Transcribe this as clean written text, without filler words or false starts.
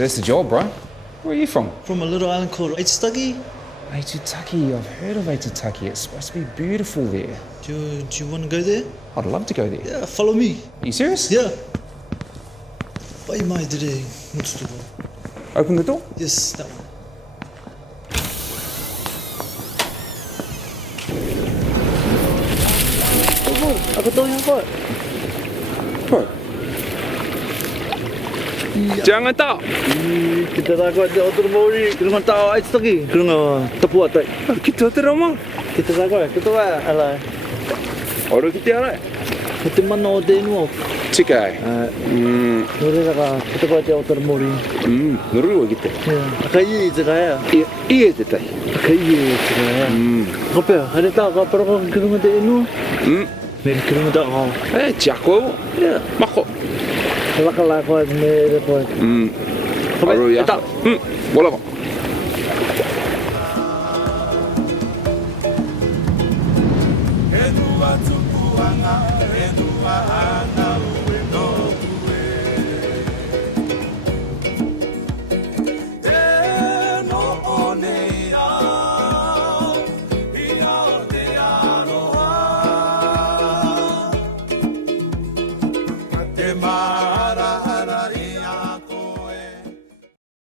that's the job, bro. Where are you from? From a little island called Aitutaki. Aitutaki. I've heard of Aitutaki. It's supposed to be beautiful there. Do you want to go there? I'd love to go there. Yeah, follow me. Are you serious? Yeah. Pai mai dire mututuko. Open the door. Yes, that one. Ako to yang kuat. Bro. Jangan tak. Kita tak kuat di Otor Mori. Kita nak tahu Aitutaki. Kita nak tepu atai. Kita terama. Kita tak kuat. Kita tak alai. Orang kita alai. Kita mana ada ini? Cikai. Nuri tak kita kuat di Otor Mori. Nuru kita. Ya. Akai je kaya. Iya tetai. Akai je kaya. Apa? Ada tak kau perlu kita nak ini? Meri kita nak tahu. Jago. Ya. Mako. Kalau kau meri kuat. Baru ya. Tak. Bola kok.